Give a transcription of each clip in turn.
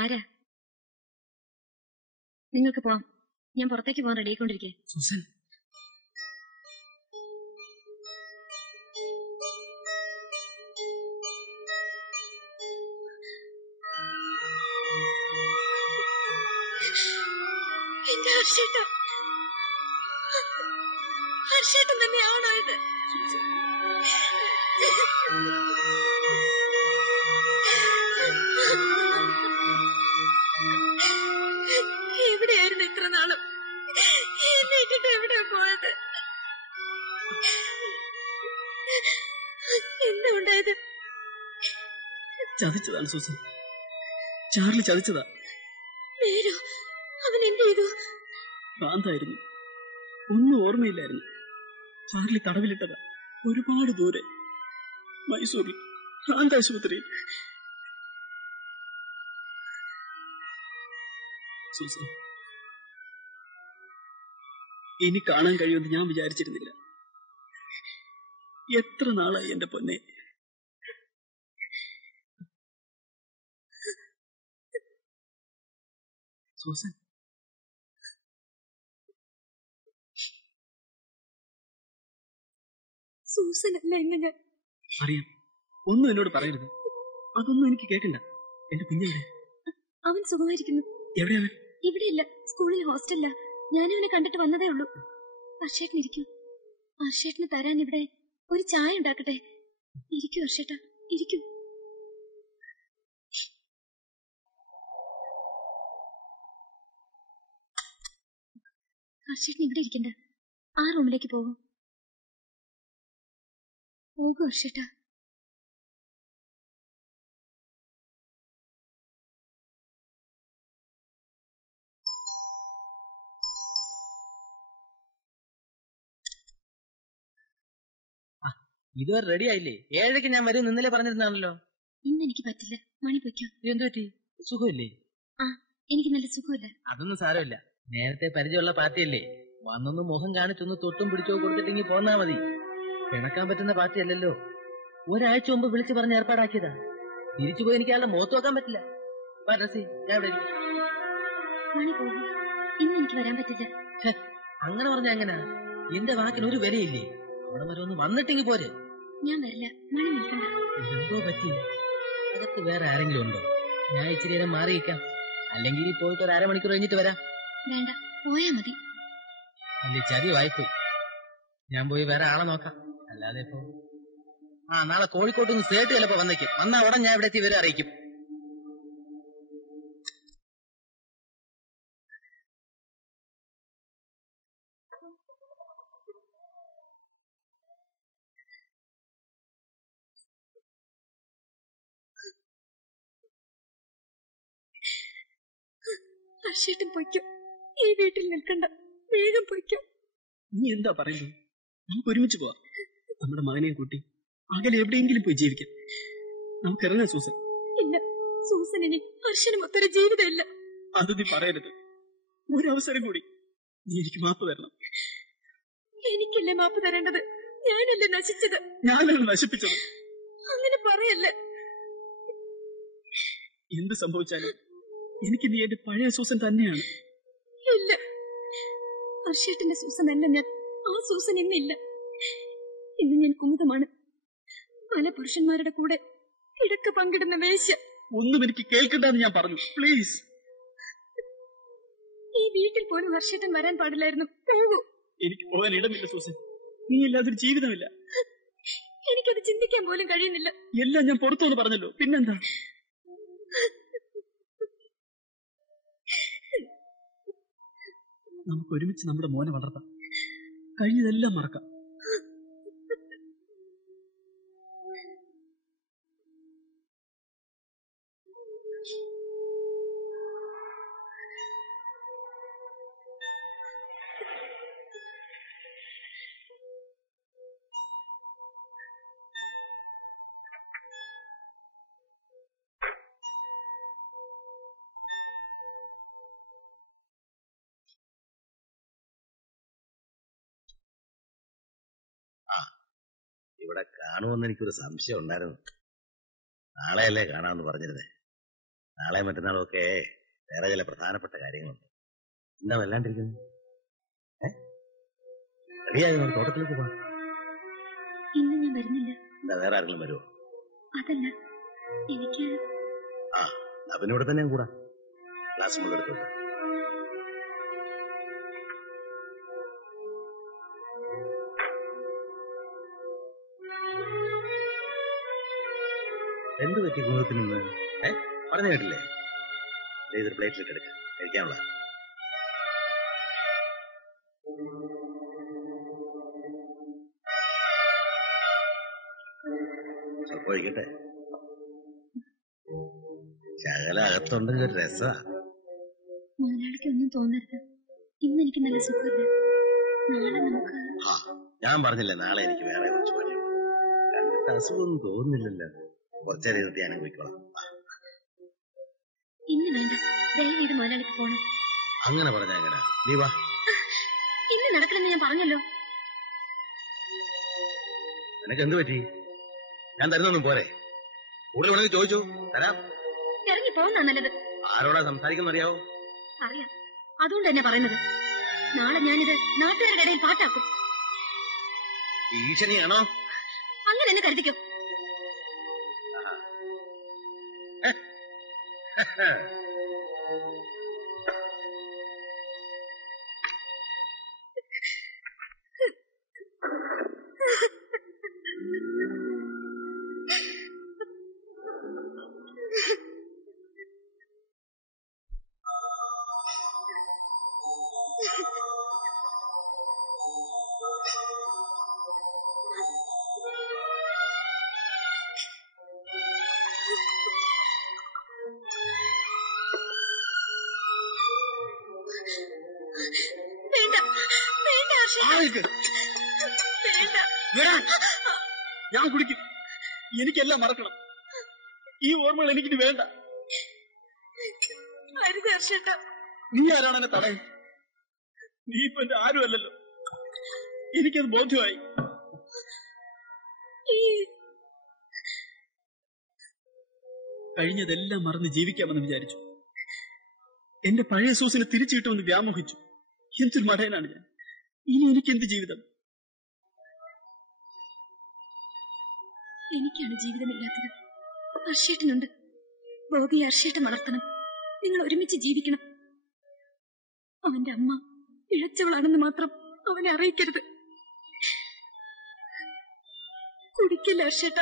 ആരാ? നിങ്ങൾക്ക് പോവാം. ഞാൻ പുറത്തേക്ക് പോകാൻ റെഡി ആയിക്കൊണ്ടിരിക്കേ. സൂസൻ, എന്റെ ഹർഷേട്ടൻ തന്നെയാണോ ഇത്? എവിടെയായിരുന്നു ഇത്ര നാളും? എന്നിട്ട് എവിടെ പോയത്? എന്താ ഉണ്ടായത്? ചതിച്ചതാണ് സൂസൻ. ചാർലി ചതിച്ചതാ. നേരോ? അവൻ എന്ത് ചെയ്തു? ഭ്രാന്തായിരുന്നു, ഒന്നും ഓർമ്മയില്ലായിരുന്നു. ചാർലി തടവിലിട്ടതാ, ഒരുപാട് ദൂരെ, മൈസൂരിൽ ഭ്രാന്താശുപത്രിയിൽ. സൂസൻ, ഇനി കാണാൻ കഴിയുമെന്ന് ഞാൻ വിചാരിച്ചിരുന്നില്ല. എത്ര നാളായി എന്റെ പൊന്നെ. സൂസൻ, സൂസനല്ല എങ്ങനെ? അറിയാം, ഒന്നും എന്നോട് പറയരുത്. അതൊന്നും എനിക്ക് കേട്ടില്ല. എന്റെ കുഞ്ഞെവിടെ? അവൻ സുഖമായിരിക്കുന്നു. എവിടെയാണ്? ഇവിടെയല്ല, സ്കൂളിൽ, ഹോസ്റ്റലില്ല. ഞാനവനെ കണ്ടിട്ട് വന്നതേ ഉള്ളൂ. ഹർഷേട്ടൻ ഇരിക്കൂ. ഹർഷേട്ടന് തരാൻ ഇവിടെ ഒരു ചായ ഉണ്ടാക്കട്ടെ. ഇരിക്കൂ ഹർഷേട്ട, ഇരിക്കൂ. ഹർഷേട്ടൻ ഇവിടെ ഇരിക്കണ്ട, ആ റൂമിലേക്ക് പോകും. പോകൂ ഹർഷേട്ട. ഇതുവരെ റെഡി ആയില്ലേ? 7:00 ഞാൻ വരും ഇന്നലെ പറഞ്ഞിരുന്നാണല്ലോ. ഇന്ന് എനിക്ക് പറ്റില്ല, മണി പൊയ്ക്കോ. എന്തു പറ്റി? സുഖമില്ലേ? ആ, എനിക്ക് നല്ല സുഖമില്ല. അതൊന്നും സാരമില്ല, നേരത്തെ പരിചയമുള്ള പാർട്ടിയല്ലേ. വന്നൊന്ന് മുഖം കാണിച്ചൊന്ന് തൊട്ടും പിടിച്ചോ കൊടുത്തിട്ടെങ്കിൽ പോന്നാ മതി. പിണക്കാൻ പറ്റുന്ന പാർട്ടിയല്ലല്ലോ. ഒരാഴ്ച മുമ്പ് വിളിച്ചു പറഞ്ഞ് ഏർപ്പാടാക്കിയതാ. തിരിച്ചുപോയി എനിക്ക് ആളുടെ മുഖത്ത് നോക്കാൻ പറ്റില്ല. ഞാൻ ഇവിടെ മണി പോകും, ഇന്ന് എനിക്ക് വരാൻ പറ്റില്ല. അങ്ങനെ പറഞ്ഞ എങ്ങനാ? എന്റെ വാക്കിന് ഒരു വിലയില്ലേ? അവിടെ വരെ ഒന്ന് വന്നിട്ടെങ്കിൽ പോരെ. ഞാൻ വരില്ല, മണി നിൽക്കണ്ട. എന്തോ പറ്റി? അകത്ത് വേറെ ആരെങ്കിലും ഉണ്ടോ? ഞാൻ ഇച്ചിരി നേരം മാറിയിക്കാം, അല്ലെങ്കിൽ പോയിട്ട് ഒരു അരമണിക്കൂർ കഴിഞ്ഞിട്ട് വരാം. വേണ്ട, പോയാ മതി. വലിയ ചതി വായ്പോയി. ഞാൻ പോയി വേറെ ആളെ നോക്കാം. അല്ലാതെ ഇപ്പൊ നാളെ കോഴിക്കോട്ട് നിന്ന് സേട്ട് ചിലപ്പോ വന്നേക്കും. വന്നാ ഉടൻ ഞാൻ ഇവിടെ എത്തി വരെ അറിയിക്കും. ഹർഷേട്ടൻ പൊയ്ക്കോ, ഈ വീട്ടിൽ നിൽക്കണ്ട, വേഗം പൊയ്ക്കോ. നീ എന്താ പറയുന്നത്? നമുക്ക് ഒരുമിച്ച് പോവാം. നമ്മുടെ മകനെയും കൂട്ടി അകലെ എവിടെയെങ്കിലും പോയി ജീവിക്കാം. നമുക്ക് ഇറങ്ങാം സൂസൻ. ഇല്ല സൂസൻ, ഇനി ഹർഷന് മൊത്തൊരു ജീവിതമില്ല. അത് നീ പറയരുത്. ഒരവസരം കൂടി. നീ എനിക്ക് മാപ്പ് തരണം. എനിക്കല്ലേ മാപ്പ് തരേണ്ടത്? ഞാനല്ലേ നശിച്ചത്? ഞാനല്ലേ നശിപ്പിച്ചത്? അങ്ങനെ പറയല്ലേ. എന്ത് സംഭവിച്ചാലും എനിക്ക് നീ എന്റെ പഴയ സൂസൻ തന്നെയാണ്. ഇല്ല, ഹർഷേട്ടന്റെ സൂസൻ അല്ല ഞാൻ. ആ സൂസൻ ഇന്നില്ല. ഇന്ന് ഞാൻ കുമുദമാണ്, പല പുരുഷന്മാരുടെ കൂടെ കിടക്ക് പങ്കിടുന്ന വേശ്യ. ഒന്നും എനിക്ക് കേൾക്കണ്ടെന്ന് ഞാൻ പറഞ്ഞു. പ്ലീസ്. ഈ വീട്ടിൽ പോലും ഹർഷേട്ടൻ വരാൻ പാടില്ലായിരുന്നു. പോകൂ. എനിക്ക് പോകാൻ ഇടമില്ല സൂസൻ. നീ ഇല്ലാതൊരു ജീവിതമില്ല. എനിക്കത് ചിന്തിക്കാൻ പോലും കഴിയുന്നില്ല. എല്ലാം ഞാൻ പുറത്തുനിന്ന് പറഞ്ഞല്ലോ, പിന്നെന്താ? നമുക്ക് ഒരുമിച്ച് നമ്മുടെ മോനെ വളർത്താം. കഴിഞ്ഞതെല്ലാം മറക്കാം. ഇവിടെ കാണുമെന്ന് എനിക്കൊരു സംശയം ഉണ്ടായിരുന്നു. നാളെയല്ലേ കാണാമെന്ന് പറഞ്ഞിരുന്നേ. നാളെ മറ്റന്നാളും ഒക്കെ വേറെ ചില പ്രധാനപ്പെട്ട കാര്യങ്ങളുണ്ട്. എന്താ വല്ലാണ്ടിരിക്കുന്നു? റെഡിയായി നമുക്ക് തോട്ടത്തിലേക്ക് പോകാം. ഇന്ന് ഞാൻ വരുന്നില്ല. എന്താ വേറെ ആരെങ്കിലും വരുമോ? അതല്ല, എനിക്ക് അവനോട് തന്നെ കൂടാ. ക്ലാസ് മുതലെടുത്തു. എന്ത് പറ്റി കുന്നത്തിന് നിന്ന്? പറഞ്ഞു കേട്ടില്ലേ? ഇതൊരു പ്ലേറ്റിലിട്ട് എടുക്കാം, കഴിക്കാനുള്ള. സ്വല്പം ഒഴിക്കട്ടെ. ശകല അകത്തുണ്ടെങ്കിൽ ഒരു രസാ. മുതലാളിക്ക് ഒന്നും തോന്നരുത്. ഇന്ന് എനിക്ക് നല്ല സുഖമില്ല. നാളെ നമുക്ക്. ഞാൻ പറഞ്ഞില്ലേ നാളെ എനിക്ക് വേറെ കുറച്ച് പണിയുണ്ട്. കണ്ടിട്ട് അസുഖമൊന്നും തോന്നുന്നില്ലല്ലോ. കുറച്ചേരം ഇരുത്തി ഞാനും പോയിക്കോളാം. ഇന്ന് വേണ്ട, ദയവേത് മുതലാളിക്ക് പോണം. അങ്ങനെ പറഞ്ഞാ എങ്ങനെ? നീ വാ. ഇന്ന് നടക്കണമെന്ന് ഞാൻ പറഞ്ഞല്ലോ. നിനക്ക് എന്ത് പറ്റി? ഞാൻ തരുന്നൊന്നും പോരെ? കൂടുതൽ വേണമെങ്കിൽ ചോദിച്ചു തരാം. ഇറങ്ങി പോകുന്ന നല്ലത്. ആരോടാ സംസാരിക്കുന്ന അറിയാവോ? അറിയാം, അതുകൊണ്ട് തന്നെ പറയുന്നത്. നാളെ ഞാനിത് നാട്ടുകാരുടെ ഇടയിൽ പാട്ടാക്കും. ഭീഷണിയാണോ? അങ്ങനെ തന്നെ കരുതിക്കും. ഞാൻ കുടിക്കും. എനിക്കെല്ലാം മറക്കണം. ഈ ഓർമ്മകൾ എനിക്കിന് വേണ്ട. നീ ആരാണ് എന്നെ തടയും? നീ ഇപ്പൊ എന്റെ ആരുമല്ലല്ലോ. എനിക്കത് ബോധ്യമായി. കഴിഞ്ഞതെല്ലാം മറന്ന് ജീവിക്കാമെന്ന് വിചാരിച്ചു. എന്റെ പഴയ സൂസിനെ തിരിച്ചു കിട്ടുമെന്ന് വ്യാമോഹിച്ചു. എന്തൊരു മടയനാണ് ഞാൻ. ഇനി എനിക്കെന്ത് ജീവിതം? എനിക്കാണ് ജീവിതമില്ലാത്തത്. അർഷേട്ടനുണ്ട്. ബോബിയെ അർഷേട്ടൻ വളർത്തണം. നിങ്ങൾ ഒരുമിച്ച് ജീവിക്കണം. അവന്റെ അമ്മ ഇഴച്ചവളാണെന്ന് മാത്രം അവനെ അറിയിക്കരുത്. കുടിക്കില്ല അർഷേട്ട.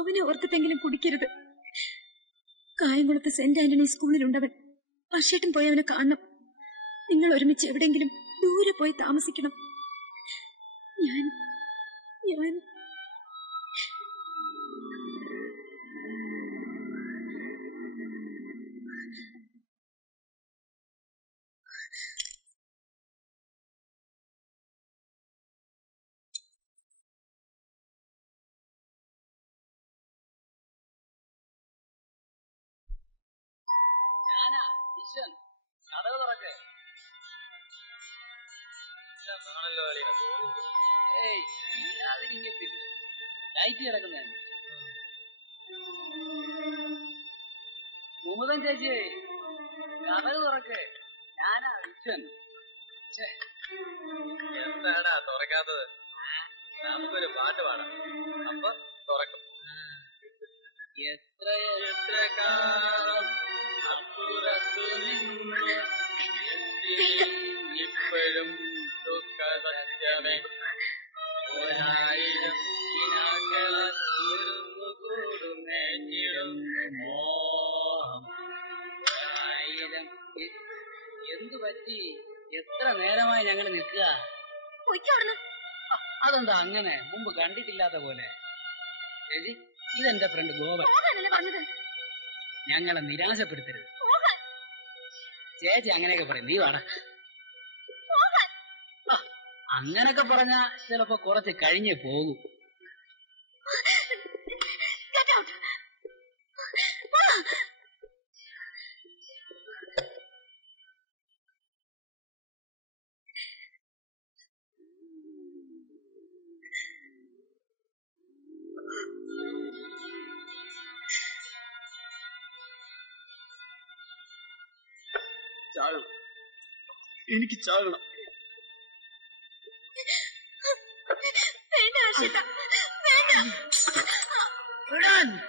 അവനെ ഓർത്തിട്ടെങ്കിലും കുടിക്കരുത്. കായംകുളത്ത് സെന്റ് ആന്റണി സ്കൂളിലുണ്ടവൻ. അർഷേട്ടൻ പോയി അവനെ കാണണം. നിങ്ങൾ ഒരുമിച്ച് എവിടെയെങ്കിലും ദൂരെ പോയി താമസിക്കണം. ഞാൻ കുമുദം ചേച്ചിയെ കഥക് തുറക്ക്. ഞാനാ വിശ്വൻ. എന്താടാ തുറക്കാത്തത്? നമുക്കൊരു പാട്ട് പാടാം. അപ്പൊ തുറക്കും. എത്ര എത്ര കാലം അപ്പുറത്തു നിന്ന് ഇപ്പോഴും ദുഃഖസത്യമേ. ഒരായിരം ഇനാക്കളെ തീർന്നു കൂടുന്നേച്ചിടും മോഹം. ഒരായിരം. എന്തു പറ്റി? എത്ര നേരമായി ഞങ്ങൾ നിൽക്കുക? അതെന്താ അങ്ങനെ? മുമ്പ് കണ്ടിട്ടില്ലാത്ത പോലെ. ചേച്ചി, ഇതെന്റെ ഫ്രണ്ട് ഗോപൻ. ഞങ്ങളെ നിരാശപ്പെടുത്തരുത് ചേച്ചി. അങ്ങനെയൊക്കെ പറയും. നീ വാടാ. അങ്ങനൊക്കെ പറഞ്ഞാ ചിലപ്പോ കുറച്ച് കഴിഞ്ഞേ പോകും. ചാകണം, എനിക്ക് ചാകണം. വേണ്ട ഹർഷേട്ടാ, വേണ്ട.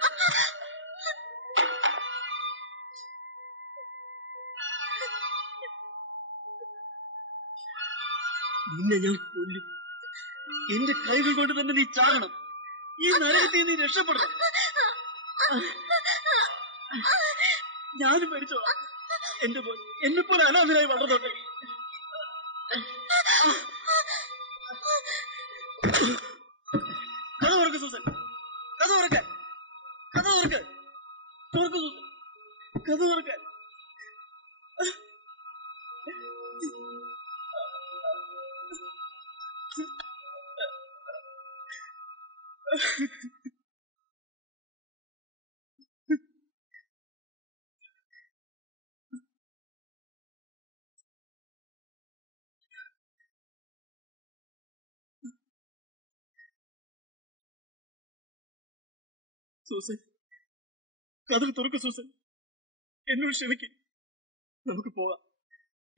നിന്നെ ഞാൻ കൊല്ലും. എന്റെ കൈകൾ കൊണ്ട് തന്നെ നീ ചാകണം. ഈ നരകത്തിൽ നീ രക്ഷപ്പെടണം. ഞാനും മരിച്ചോളാം. എന്റെ പോലെ എന്നെ പോലെ അനാഥനായി വളർന്നോട്ടെ. കഥ തുറക്ക് സൂസൻ, കഥ തുറക്കാൻ, കഥ തുറക്ക്, തുറക്ക് സൂസൻ, കഥ തുറക്കാൻ. സൂസൻ, കഥ തുറക്ക് സൂസൻ, എന്നോട് ക്ഷമിക്ക്. നമുക്ക് പോകാം,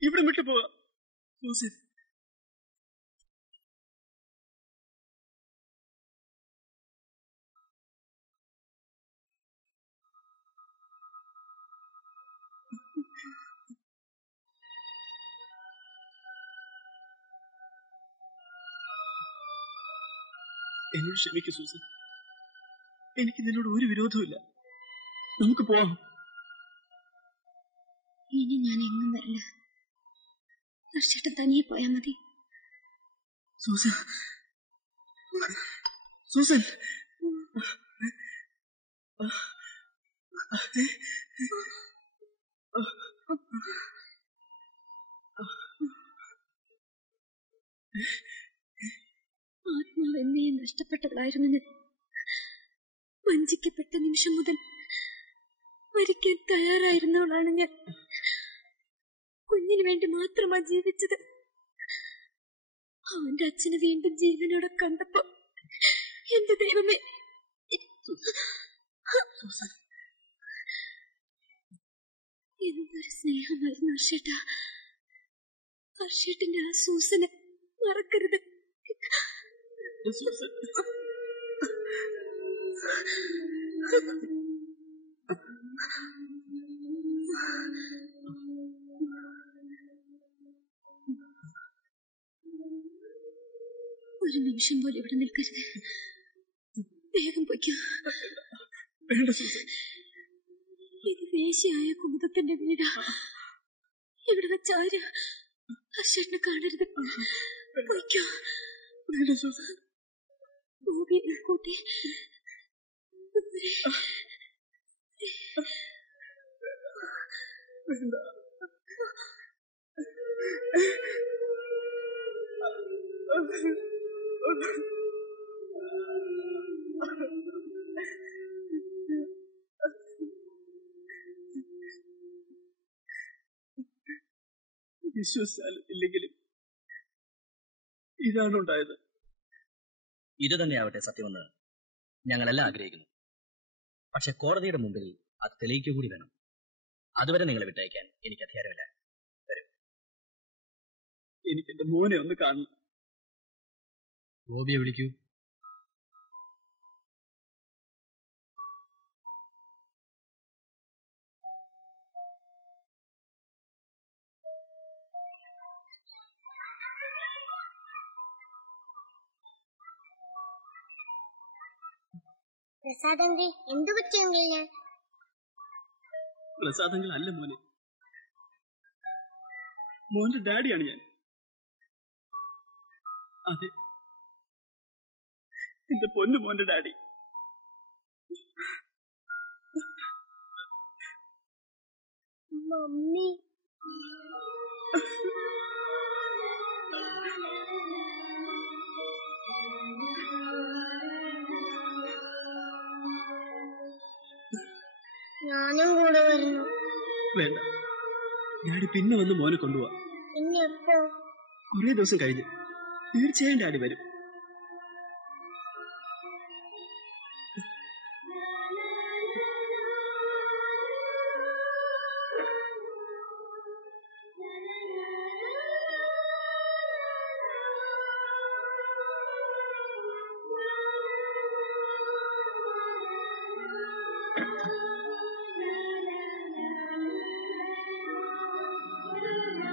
ഇവിടെ വിട്ടു പോകാം സൂസൻ. എന്നോട് ക്ഷമിക്കൂ സൂസൻ, എനിക്ക് നിന്നോട് ഒരു വിരോധമില്ല. നമുക്ക് പോവാം. ഇനി ഞാൻ എങ്ങും വരില്ല. ഹർഷേട്ടൻ തനിയെ പോയാ മതി. സൂസൻ, സൂസൻ, ആത്മാവെന്നേ നഷ്ടപ്പെട്ടവളായിരുന്നു ഞാൻ. വഞ്ചിക്കപ്പെട്ട നിമിഷം മുതൽ മരിക്കാൻ തയ്യാറായിരുന്നവളാണ് ഞാൻ. കുഞ്ഞിന് വേണ്ടി മാത്രമാ ജീവിച്ചത്. അവന്റെ അച്ഛനെ വീണ്ടും ജീവനോടെ കണ്ടപ്പോ എന്റെ ദൈവമേ, എന്തൊരു സ്നേഹമായിരുന്നു ഹർഷേട്ടാ. ഹർഷേട്ടന്റെ ആ സൂസനെ മറക്കരുത്. ഒരു നിമിഷം പോലെ ഇവിടെ നിൽക്കരുത്. വേഗം പൊയ്ക്കോ. ഇത് വേശ്യയായ കുമുദത്തിന്റെ വീടാ. ഇവിടെ വെച്ചാരും ഹർഷേട്ടനെ കാണരുത്. പൊയ്ക്കോ. ഗോപിയെ കൂട്ടി വിശ്വസിച്ചാലും ഇല്ലെങ്കിലും ഇതാണ് ഉണ്ടായത്. ഇത് തന്നെയാവട്ടെ സത്യമെന്ന് ഞങ്ങളെല്ലാം ആഗ്രഹിക്കുന്നു. പക്ഷെ കോടതിയുടെ മുമ്പിൽ അത് തെളിയിക്കുക കൂടി വേണം. അതുവരെ നിങ്ങളെ വിട്ടയക്കാൻ എനിക്ക് അധികാരമില്ല. വരൂ. എനിക്ക് എന്റെ മോനെ ഒന്ന് കാണണം. ഗോപിയെ വിളിക്കൂ. പ്രസാദങ്ങൾ എന്തു പറ്റുമെങ്കിൽ പ്രസാദങ്ങൾ അല്ല മോനെ, മോന്റെ ഡാഡിയാണ് ഞാൻ. അതെ, എന്റെ പൊന്നു മോന്റെ ഡാഡി. മമ്മി ഞാനും കൂടെ വരുന്നു. വേണ്ട, ഡാഡി പിന്നെ വന്ന് മോനെ കൊണ്ടുപോവാ. ഇനി എപ്പോ? കുറെ ദിവസം കഴിഞ്ഞ് തീർച്ചയായും ഡാഡി വരും.